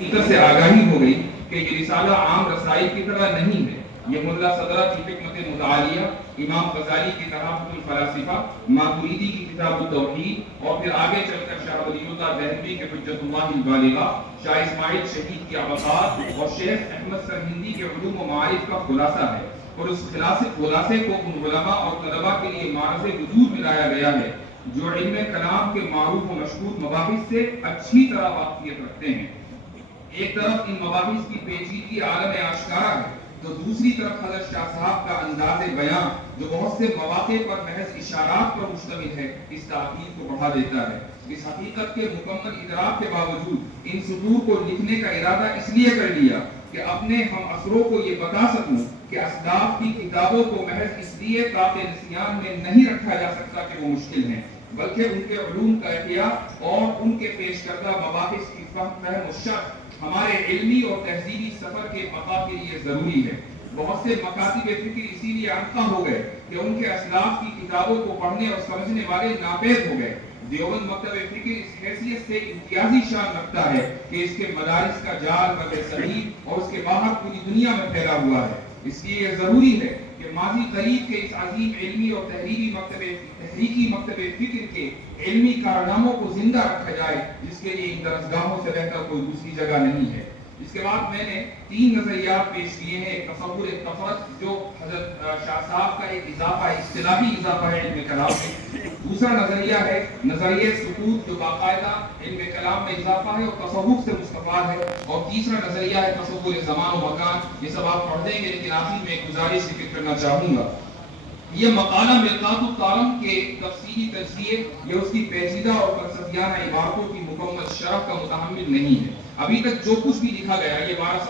حقیقت سے آگاہی ہو گئی کہ یہ رسالہ عام رسائل کی طرح نہیں ہے. یہ ملا صدرہ کی حکمت متعالیہ، امام غزالی کی تحفۃ الفلاسفہ، ماتریدی کی کتاب التوحید، اور پھر آگے چل کر شاہ ولی اللہ دہلوی کے حجت اللہ البالغہ، شاہ اسماعیل شہید کی عبقات اور شیخ احمد سرہندی کے علوم و معارف کا خلاصہ ہے. اور اس خلاصے کو ان علماء اور طلباء کے لیے معرض وجود میں لایا گیا ہے جو علم کلام کے معروف و مشہور مباحث سے اچھی طرح واقفیت رکھتے ہیں. ایک طرف ان مباحث کی پیچیدگی عالم آشکارا ہے، تو دوسری طرف حضرت شاہ صاحب کا انداز بیان جو بہت سے مواقع پر محض اشارات پر مشتمل ہے، اس تاکید کو بڑھا دیتا ہے. اس حقیقت کے مکمل ادراک کے باوجود ان سطور کو لکھنے کا ارادہ اس لیے کر لیا کہ اپنے ہم عصروں کو یہ بتا سکوں کہ اسلاف کی کتابوں کو محض اس لیے قابل نسیان میں نہیں رکھا جا سکتا کہ وہ مشکل ہیں، بلکہ ان کے علوم کا احیاء اور ان کے پیش کردہ مباحث کی فہم و شرح ہمارے علمی اور تہذیبی سفر کے بقا کے لیے ضروری ہے. بہت سے مکاتب فکر اسی لیے عنقا ہو گئے کہ ان کے اسلاف کی کتابوں کو پڑھنے اور سمجھنے والے ناپید ہو گئے. دیوبند مکتب فکر اس حیثیت سے امتیازی شان رکھتا ہے کہ اس کے مدارس کا جال بر صغیر اور اس کے باہر پوری دنیا میں پھیلا ہوا ہے. اس لیے یہ ضروری ہے کہ ماضی قریب کے اس عظیم علمی اور تحریکی مکتب فکر کے علمی کارناموں کو زندہ رکھا جائے، جس کے لیے ان درسگاہوں سے بہتر کوئی دوسری جگہ نہیں ہے. اس کے بعد میں نے 3 نظریات پیش کیے ہیں. ایک تصور کفرت جو حضرت شاہ صاحب کا ایک اضافہ ہے، اصطلاحی اضافہ ہے علم کلام میں. دوسرا نظریہ ہے نظریہ سکوت جو باقاعدہ علم کلام میں اضافہ ہے اور تصوف سے مستفاد ہے. اور تیسرا نظریہ ہے تصور زمان و مکان. یہ سب آپ پڑھ دیں گے، لیکن آخر میں ایک گزارش ذکر کرنا چاہوں گا. یہ مقالہ مرقات الطارم کے تفصیلی تجزیے یا اس کی پیچیدہ اور فلسفیانہ عبارتوں کی مکمل شرح کا متحمل نہیں ہے. ابھی تک جو کچھ بھی لکھا گیا یہ 12